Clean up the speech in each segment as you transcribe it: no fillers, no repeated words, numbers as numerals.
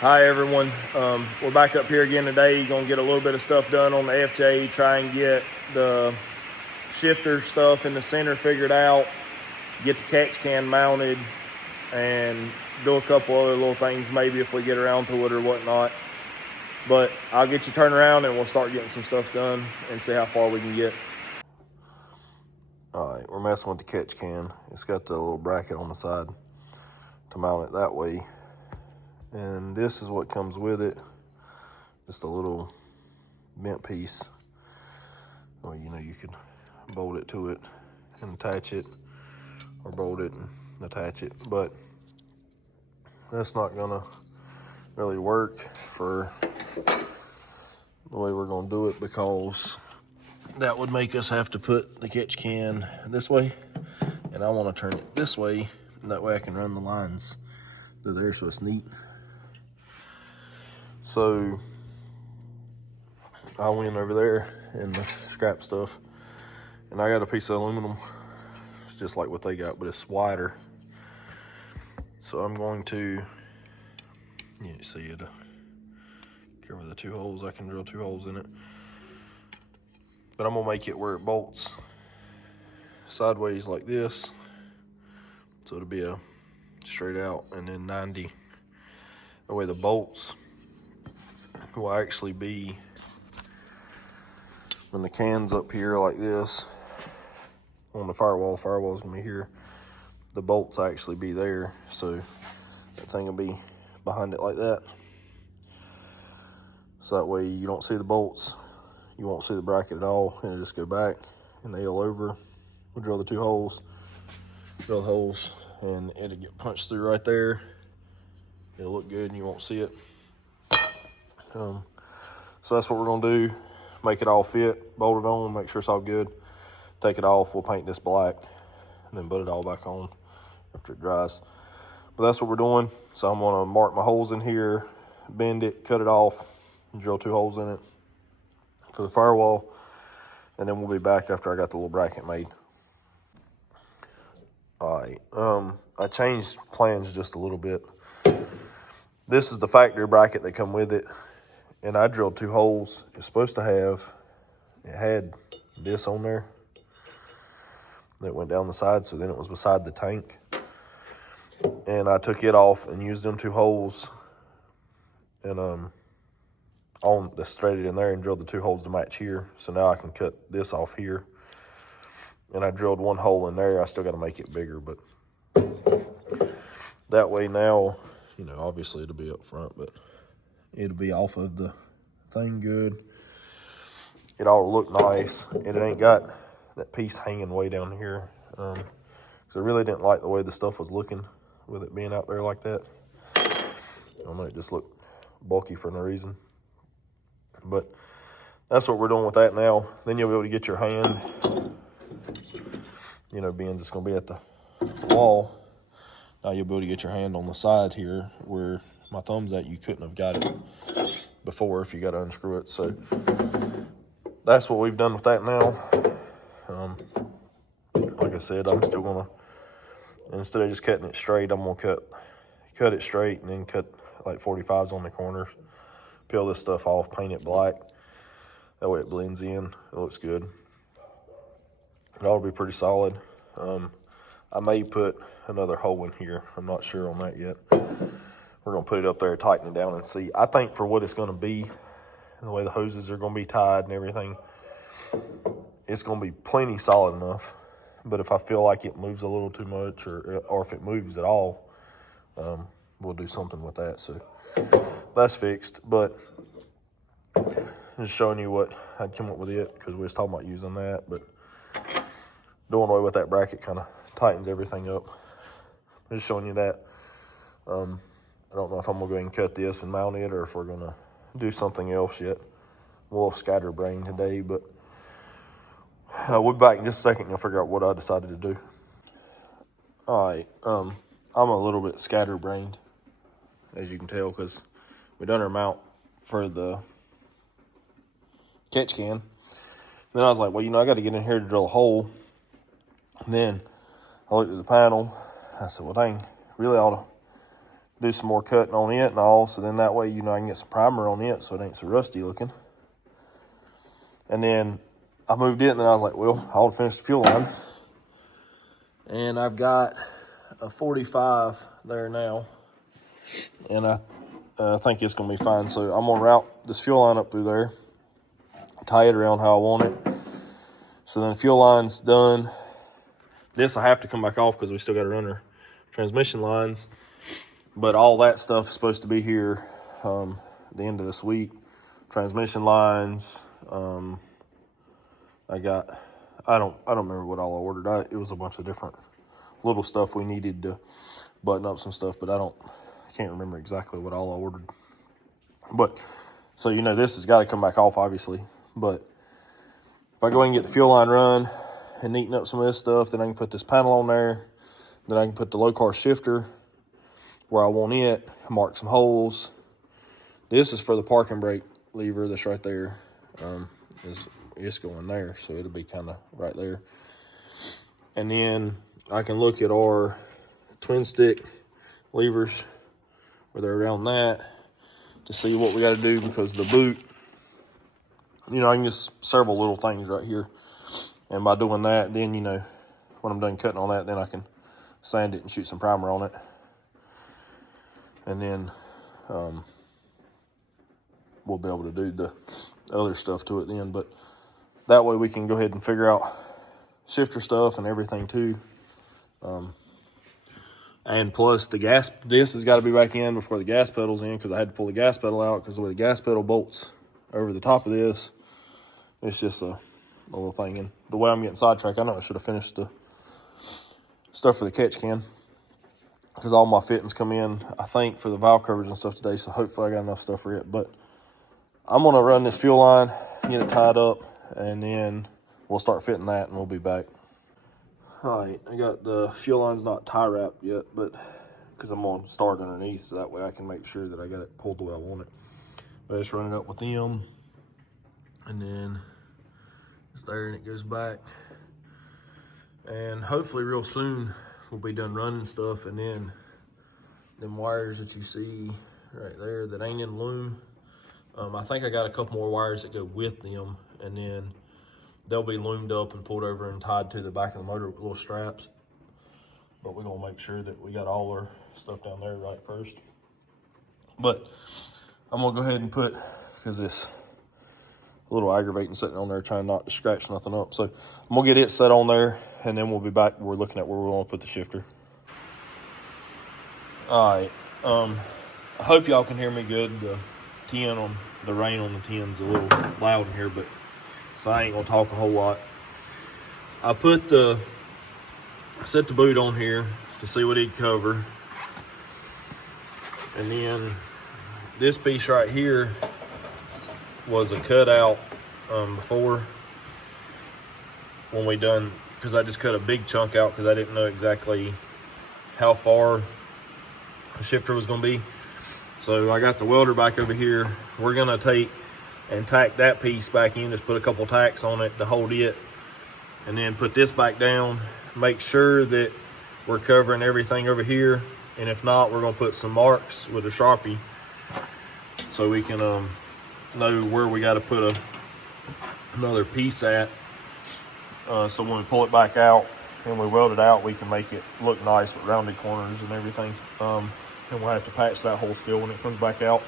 Hi everyone, we're back up here again today. Gonna get a little bit of stuff done on the FJ, try and get the shifter stuff in the center figured out, get the catch can mounted, and do a couple other little things maybe if we get around to it or whatnot. But I'll get you turned around and we'll start getting some stuff done and see how far we can get. All right, we're messing with the catch can. It's got the little bracket on the side to mount it that way. And this is what comes with it. Just a little bent piece. Well, you could bolt it to it and attach it, or bolt it and attach it. But that's not gonna really work for the way we're gonna do it, because that would make us have to put the catch can this way, and I want to turn it this way, and that way I can run the lines through there so it's neat. So I went over there and the scrap stuff, and I got a piece of aluminum. It's just like what they got, but it's wider. So I'm going to, you see it, cover the 2 holes. I can drill 2 holes in it. But I'm gonna make it where it bolts sideways like this. So it'll be a straight out and then 90. That way the bolts will actually be, when the can's up here like this on the firewall's gonna be here, the bolts actually be there, so that thing will be behind it like that. So that way you don't see the bolts, you won't see the bracket at all, and it'll just go back and nail over. We'll drill the 2 holes, drill the holes, and it'll get punched through right there. It'll look good and you won't see it. So that's what we're gonna do. Make it all fit, bolt it on, make sure it's all good. Take it off, we'll paint this black, and then put it all back on after it dries. But that's what we're doing. So I'm gonna mark my holes in here, bend it, cut it off, and drill 2 holes in it for the firewall. And then we'll be back after I got the little bracket made. All right, I changed plans just a little bit. This is the factory bracket that come with it. And I drilled 2 holes. It's supposed to have, it had this on there that went down the side, so then it was beside the tank. And I took it off and used them 2 holes, and on the threaded in there and drilled the 2 holes to match here. So now I can cut this off here. And I drilled 1 hole in there. I still got to make it bigger, but that way now, obviously it'll be up front, but it'll be off of the thing good. It all look nice, and it ain't got that piece hanging way down here. Because I really didn't like the way the stuff was looking with it being out there like that. I don't know, it just looked bulky for no reason. But that's what we're doing with that now. Then you'll be able to get your hand, being it's going to be at the wall. Now you'll be able to get your hand on the side here where my thumb's at. You couldn't have got it before if you got to unscrew it. So that's what we've done with that now. Like I said, I'm still gonna, instead of just cutting it straight, I'm gonna cut it straight and then cut like 45s on the corners. Peel this stuff off, paint it black. That way it blends in. It looks good. It ought to be pretty solid. I may put another hole in here. I'm not sure on that yet. We're gonna put it up there, tighten it down, and see. I think for what it's gonna be, and the way the hoses are gonna be tied and everything, it's gonna be plenty solid enough. But if I feel like it moves a little too much, or if it moves at all, we'll do something with that. So that's fixed. But just showing you what I'd come up with it, because we was talking about using that. But doing away with that bracket kind of tightens everything up. I'm just showing you that. I don't know if I'm gonna go ahead and cut this and mount it, or if we're gonna do something else yet. I'm a little scatterbrained today, but we'll be back in just a second and you'll figure out what I decided to do. All right, I'm a little bit scatterbrained, as you can tell, because we done our mount for the catch can. Then I was like, well, I got to get in here to drill a hole. And then I looked at the panel. I said, well, dang, really ought to do some more cutting on it and all, so then that way, you know, I can get some primer on it so it ain't so rusty looking. And then I moved it, and then I was like, well, I'll finish the fuel line. And I've got a 45 there now, and I think it's going to be fine. So I'm going to route this fuel line up through there, tie it around how I want it. So then the fuel line's done. This I have to come back off because we still got to run our transmission lines. But all that stuff is supposed to be here at the end of this week. Transmission lines. I don't remember what all I ordered. It was a bunch of different little stuff we needed to button up some stuff, but I can't remember exactly what all I ordered. But so, you know, this has got to come back off, obviously. But if I go ahead and get the fuel line run and neaten up some of this stuff, then I can put this panel on there. Then I can put the low car shifter where I want it, mark some holes. This is for the parking brake lever that's right there. It's going there, so it'll be kind of right there. And then I can look at our twin stick levers where they're around that to see what we got to do, because the boot, you know, I can just several little things right here. And by doing that, then, you know, when I'm done cutting on that, then I can sand it and shoot some primer on it. And then we'll be able to do the other stuff to it then. But that way we can go ahead and figure out shifter stuff and everything too. And plus the gas, this has got to be back in before the gas pedal's in, because I had to pull the gas pedal out because the way the gas pedal bolts over the top of this, it's just a little thing. And the way I'm getting sidetracked, I know I should have finished the stuff for the catch can, because all my fittings come in, I think, for the valve covers and stuff today, so hopefully I got enough stuff for it. But I'm going to run this fuel line, get it tied up, and then we'll start fitting that, and we'll be back. All right, I got the fuel line's not tie wrapped yet, but because I'm going to start underneath, so that way I can make sure that I got it pulled the way I want it. But I just run it up with them, and then it's there, and it goes back. And hopefully real soon we'll be done running stuff, and then them wires that you see right there that ain't in loom, I think I got a couple more wires that go with them, and then they'll be loomed up and pulled over and tied to the back of the motor with little straps. But we're gonna make sure that we got all our stuff down there right first. But I'm gonna go ahead and put, because it's a little aggravating sitting on there trying not to scratch nothing up. So I'm gonna get it set on there, and then we'll be back. We're looking at where we want to put the shifter. All right. I hope y'all can hear me good. The rain on the 10's a little loud in here, but so I ain't gonna talk a whole lot. I set the boot on here to see what it'd cover, and then this piece right here was a cutout before when we done, because I just cut a big chunk out because I didn't know exactly how far the shifter was going to be. So I got the welder back over here. We're going to take and tack that piece back in, just put a couple tacks on it to hold it, and then put this back down, make sure that we're covering everything over here, and if not, we're going to put some marks with a Sharpie so we can know where we got to put another piece at, so when we pull it back out and we weld it out, we can make it look nice with rounded corners and everything. And we'll have to patch that hole still when it comes back out.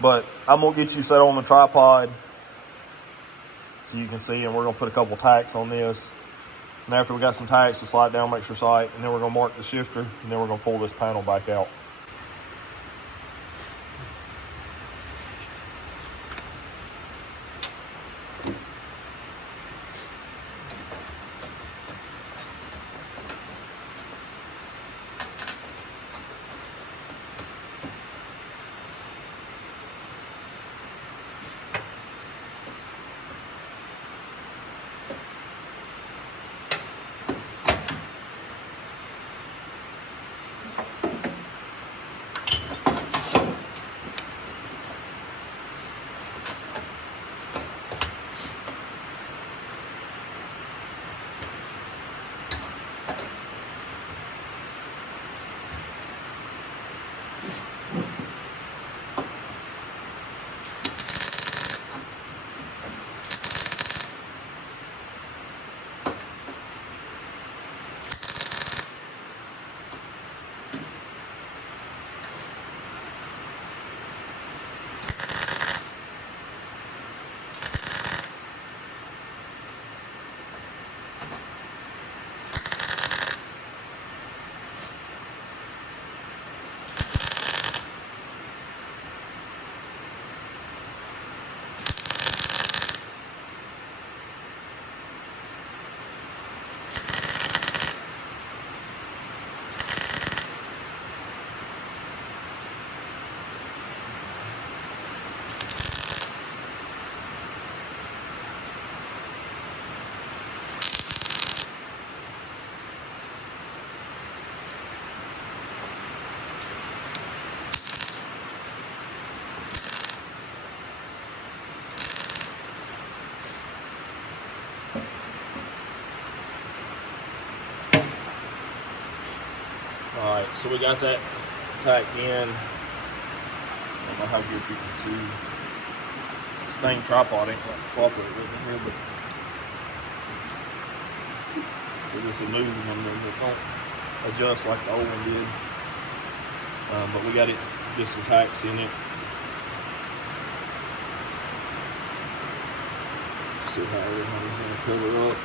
But I'm gonna get you set on the tripod so you can see, and we're gonna put a couple tacks on this. And after we got some tacks, we'll slide down, make sure sight, and then we're gonna mark the shifter, and then we're gonna pull this panel back out. Alright, so we got that tacked in. I don't know how good you can see. This dang tripod ain't like cooperate with it here, but this is a new one that don't adjust like the old one did. But we got it, get some tacks in it. See how everything's gonna cover up.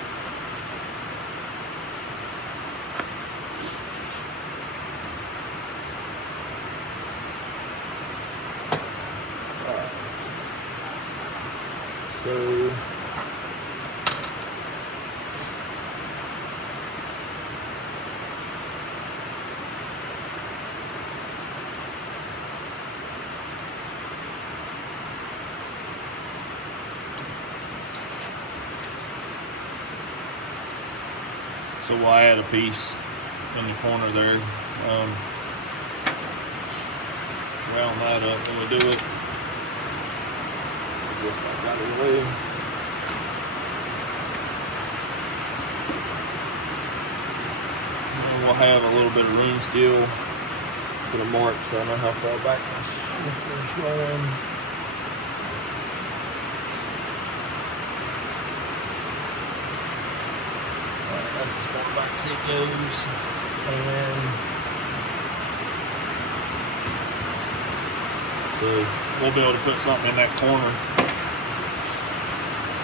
So we'll add a piece in the corner there. Round that up when we do it. This back out of the way. And we'll have a little bit of room still. Put a mark so I know how far back my shifter's going. Alright, that's as far back as it goes. And so we'll be able to put something in that corner.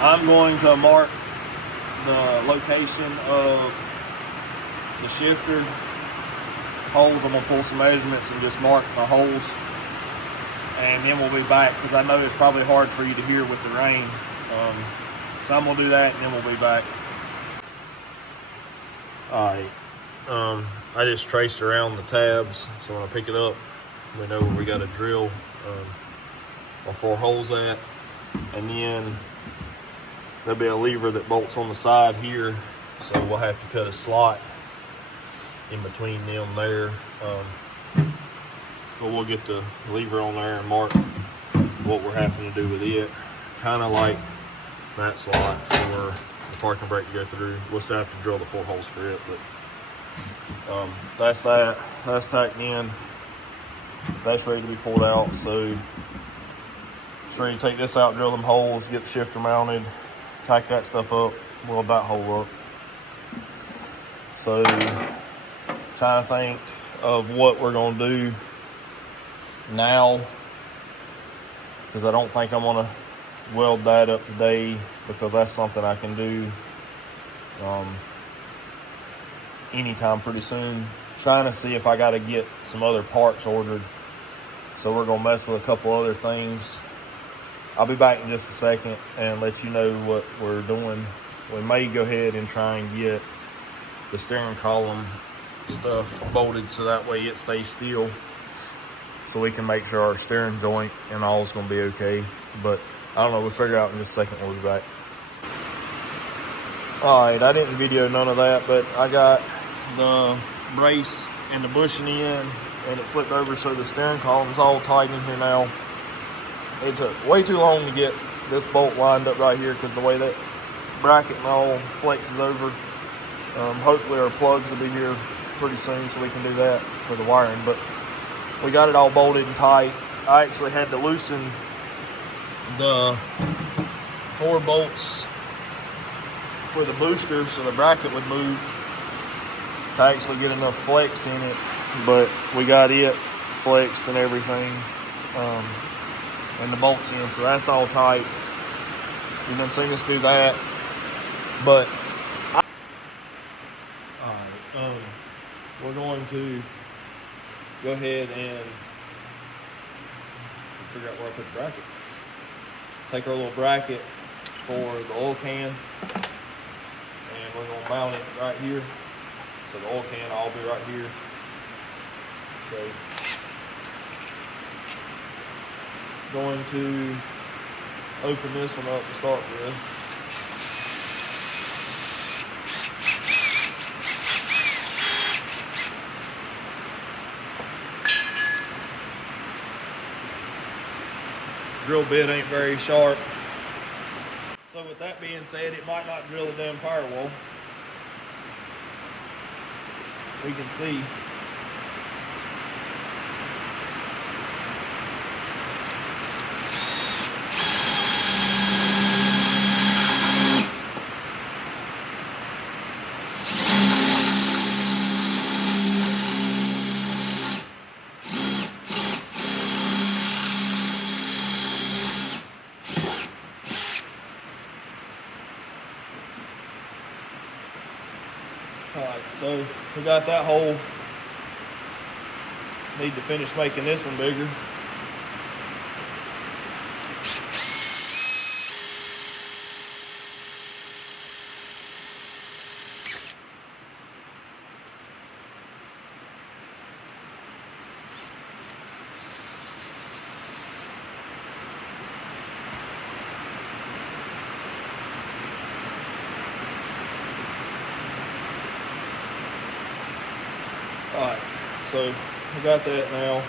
I'm going to mark the location of the shifter holes. I'm going to pull some measurements and just mark my holes. And then we'll be back because I know it's probably hard for you to hear with the rain. So I'm going to do that and then we'll be back. Alright. I just traced around the tabs. So when I pick it up, we know where we got to drill our 4 holes at. And then there'll be a lever that bolts on the side here, so we'll have to cut a slot in between them there. But we'll get the lever on there and mark what we're having to do with it. Kind of like that slot for the parking brake to go through. We'll still have to drill the 4 holes for it, but that's that. That's tacked in. That's ready to be pulled out, so it's ready to take this out, drill them holes, get the shifter mounted, tack that stuff up, weld that hole up. So, trying to think of what we're gonna do now, because I don't think I'm gonna weld that up today, because that's something I can do anytime pretty soon. Trying to see if I gotta get some other parts ordered. So we're gonna mess with a couple other things. I'll be back in just a second and let you know what we're doing. We may go ahead and try and get the steering column stuff bolted so that way it stays still, so we can make sure our steering joint and all is going to be okay. But I don't know, we'll figure out in just a second. We'll be back. Alright, I didn't video none of that, but I got the brace and the bushing in and it flipped over, so the steering column's all tight in here now. It took way too long to get this bolt lined up right here because the way that bracket and all flexes over. Hopefully our plugs will be here pretty soon so we can do that for the wiring, but we got it all bolted and tight. I actually had to loosen the 4 bolts for the booster so the bracket would move to actually get enough flex in it, but we got it flexed and everything, and the bolts in, so that's all tight. You've been seeing us do that, but alright, we're going to go ahead and figure out where I put the bracket. Take our little bracket for the oil can, and we're going to mount it right here. So the oil can will all be right here. So going to open this one up to start with. Drill bit ain't very sharp. So with that being said, it might not drill the damn firewall. We can see Alright, so we got that hole. Need to finish making this one bigger. Alright, so we got that now.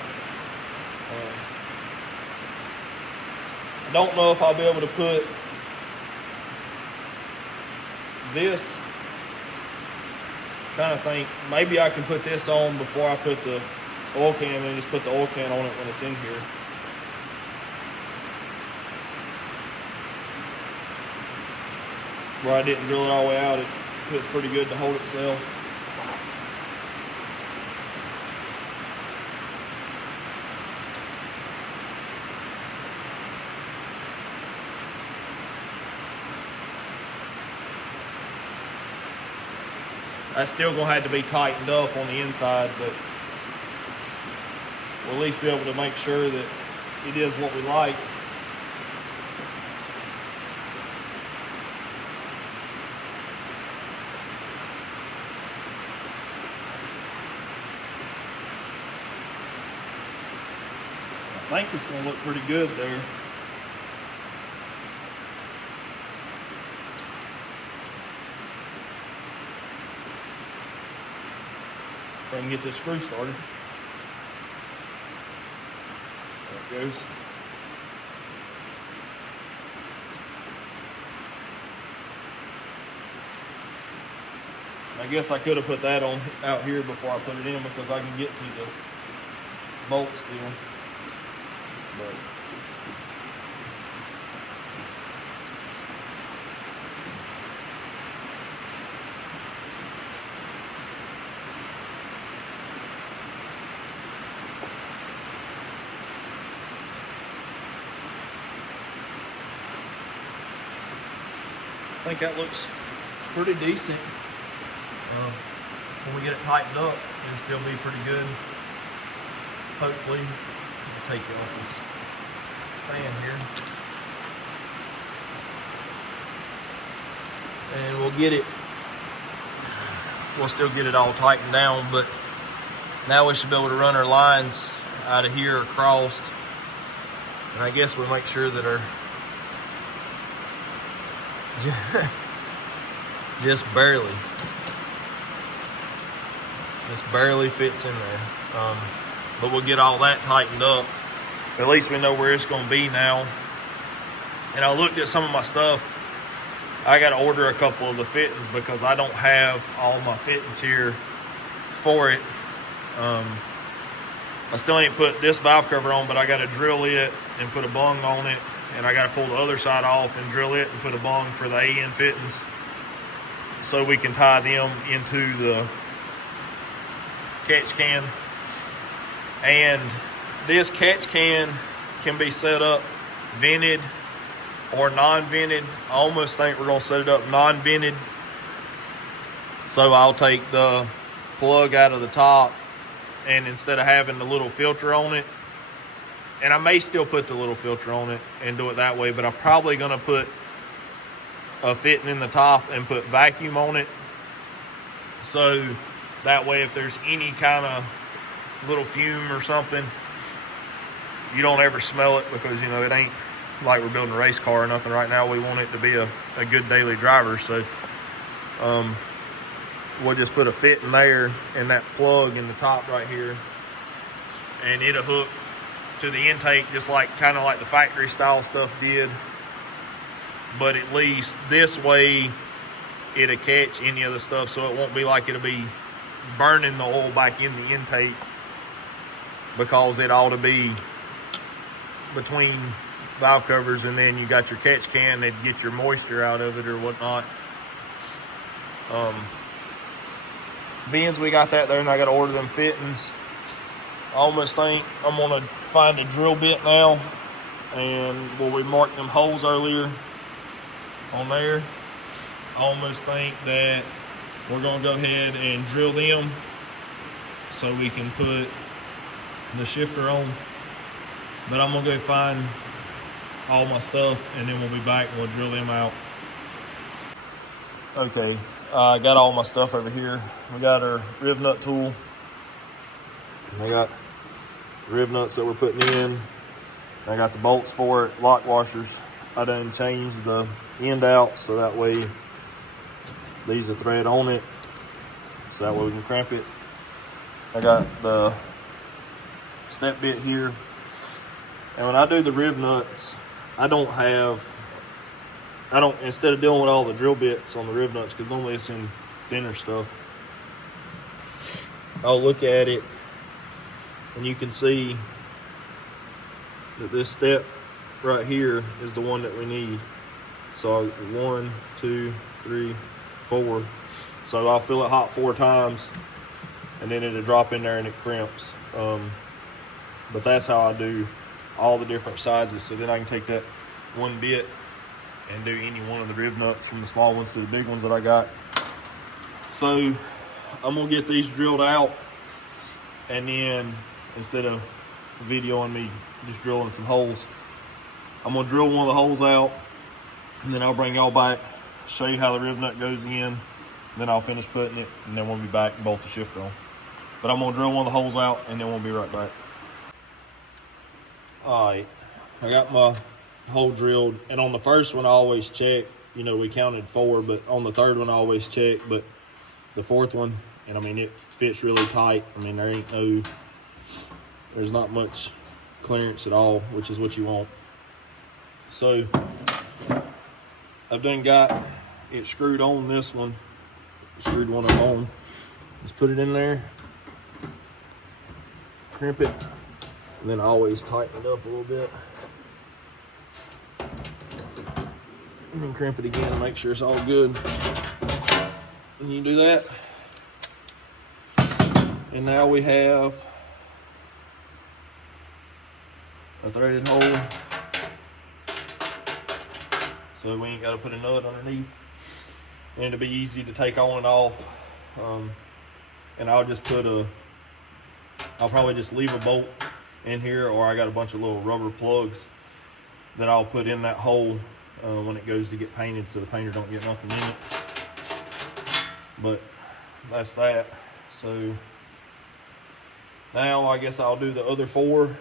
I don't know if I'll be able to put this, kind of think, maybe I can put this on before I put the oil can and just put the oil can on it when it's in here. Where I didn't drill it all the way out, it fits pretty good to hold itself. That's still gonna have to be tightened up on the inside, but we'll at least be able to make sure that it is what we like. I think it's gonna look pretty good there. If I can get this screw started. There it goes. I guess I could have put that on out here before I put it in because I can get to the bolt still. But I think that looks pretty decent. When we get it tightened up, it'll still be pretty good. Hopefully, I'll take you off this stand here. And we'll get it, we'll still get it all tightened down, but now we should be able to run our lines out of here across. And I guess we'll make sure that our just barely fits in there, but we'll get all that tightened up. At least we know where it's going to be now. And I looked at some of my stuff. I got to order a couple of the fittings because I don't have all my fittings here for it. I still ain't put this valve cover on, but I got to drill it and put a bung on it. And I got to pull the other side off and drill it and put a bung for the AN fittings so we can tie them into the catch can. And this catch can be set up vented or non-vented. I almost think we're going to set it up non-vented. So I'll take the plug out of the top, and instead of having the little filter on it, and I may still put the little filter on it and do it that way, but I'm probably going to put a fitting in the top and put vacuum on it. So that way, if there's any kind of little fume or something, you don't ever smell it, because, you know, it ain't like we're building a race car or nothing right now. We want it to be a good daily driver. So we'll just put a fit in there and that plug in the top right here, and it'll hook to the intake just like kind of like the factory style stuff did. But at least this way it'll catch any of the stuff, so it won't be like it'll be burning the oil back in the intake, because it ought to be between valve covers, and then you got your catch can that get your moisture out of it or whatnot. Beans, we got that there, and I got to order them fittings. I almost think I'm gonna find a drill bit now, and where we marked them holes earlier on there, I almost think that we're gonna go ahead and drill them so we can put the shifter on. But I'm gonna go find all my stuff and then we'll be back and we'll drill them out. Okay, I got all my stuff over here. We got our rib nut tool. I got rib nuts that we're putting in. I got the bolts for it, lock washers. I done changed the end out so that way these are thread on it, so that way we can cramp it. I got the step bit here. And when I do the rib nuts, instead of dealing with all the drill bits on the rib nuts, because normally it's in thinner stuff, I'll look at it and you can see that this step right here is the one that we need. So 1, 2, 3, 4. So I'll fill it hot 4 times and then it'll drop in there and it crimps. But that's how I do all the different sizes. So then I can take that one bit and do any one of the rib nuts, from the small ones to the big ones that I got. So I'm gonna get these drilled out, and then instead of videoing me just drilling some holes, I'm gonna drill one of the holes out, and then I'll bring y'all back, show you how the rib nut goes in, then I'll finish putting it, and then we'll be back and bolt the shifter on. But I'm gonna drill one of the holes out, and then we'll be right back. All right, I got my hole drilled, and on the first one I always check, you know, we counted 4, but on the third one I always check, but the fourth one, and I mean, it fits really tight. I mean, there's not much clearance at all, which is what you want. So I've done got it screwed on this one, screwed one up on. Just put it in there, crimp it, and then I always tighten it up a little bit. And then crimp it again and make sure it's all good. And you do that. And now we have a threaded hole. So we ain't got to put a nut underneath. And it'll be easy to take on and off. And I'll probably just leave a bolt in here, or I got a bunch of little rubber plugs that I'll put in that hole when it goes to get painted, so the painter don't get nothing in it. But that's that. So now I guess I'll do the other 4,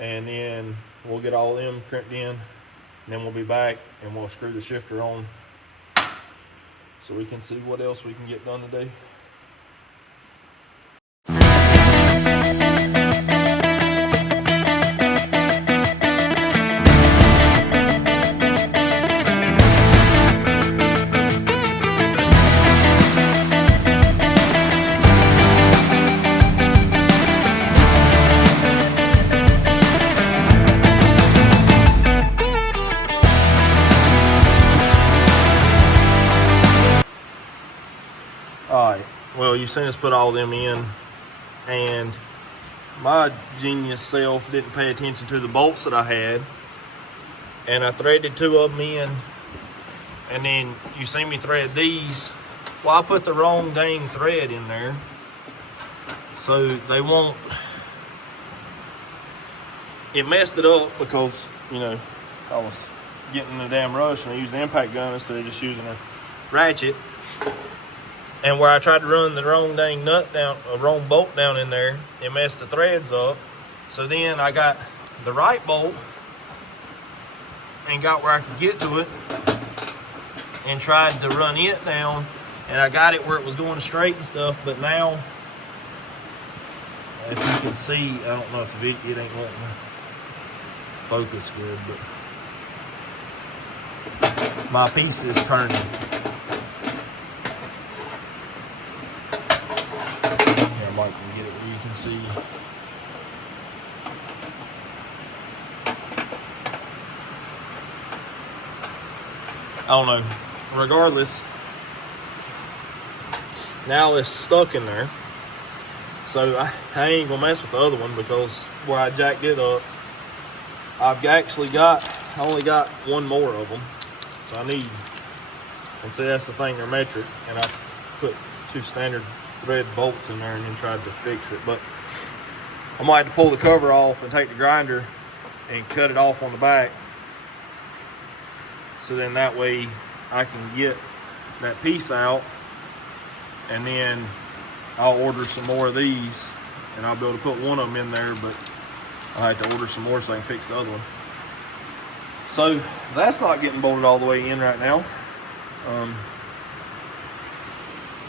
and then we'll get all of them crimped in, and then we'll be back and we'll screw the shifter on so we can see what else we can get done today. Alright, well, you've seen us put all them in, and my genius self didn't pay attention to the bolts that I had, and I threaded 2 of them in, and then you see me thread these. Well, I put the wrong dang thread in there, so they won't. It messed it up because, you know, I was getting in a damn rush and I used the impact gun instead of just using a ratchet. And where I tried to run the wrong dang nut down, a wrong bolt down in there, it messed the threads up. So then I got the right bolt and got where I could get to it and tried to run it down, and I got it where it was going straight and stuff. But now, if you can see, I don't know if it ain't letting me focus good, but my piece is turning. Mike can get it where you can see. I don't know. Regardless, now it's stuck in there. So I ain't gonna mess with the other one, because where I jacked it up, I only got 1 more of them. So I need And see, that's the thing, they're metric, and I put 2 standard thread bolts in there and then tried to fix it. But I might have to pull the cover off and take the grinder and cut it off on the back, so then that way I can get that piece out, and then I'll order some more of these, and I'll be able to put one of them in there, but I'll have to order some more so I can fix the other one. So that's not getting bolted all the way in right now.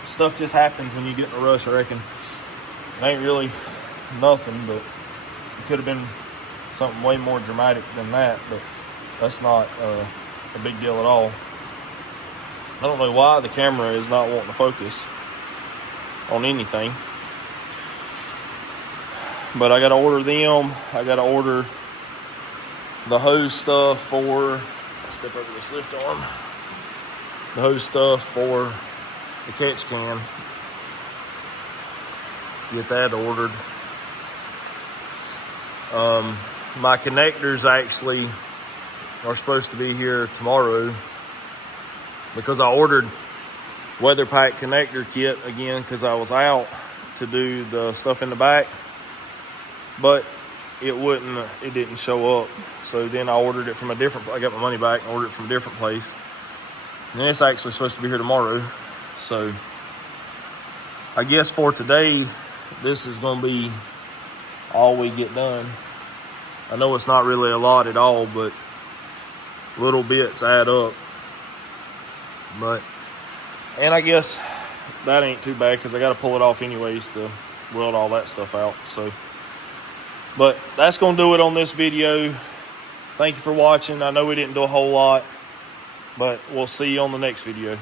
Stuff just happens when you get in a rush, I reckon. It ain't really nothing, but it could have been something way more dramatic than that, but that's not a big deal at all. I don't know why the camera is not wanting to focus on anything, but I gotta order them. I gotta order the hose stuff for, I'll step over this lift arm, the hose stuff for the catch can, get that ordered. My connectors actually are supposed to be here tomorrow, because I ordered weather pack connector kit again because I was out to do the stuff in the back, but it didn't show up. So then I ordered it from a different, I got my money back and ordered it from a different place. And it's actually supposed to be here tomorrow. So I guess for today, this is going to be all we get done. I know it's not really a lot at all, but little bits add up. And I guess that ain't too bad because I got to pull it off anyways to weld all that stuff out. So, but that's going to do it on this video. Thank you for watching. I know we didn't do a whole lot, but we'll see you on the next video.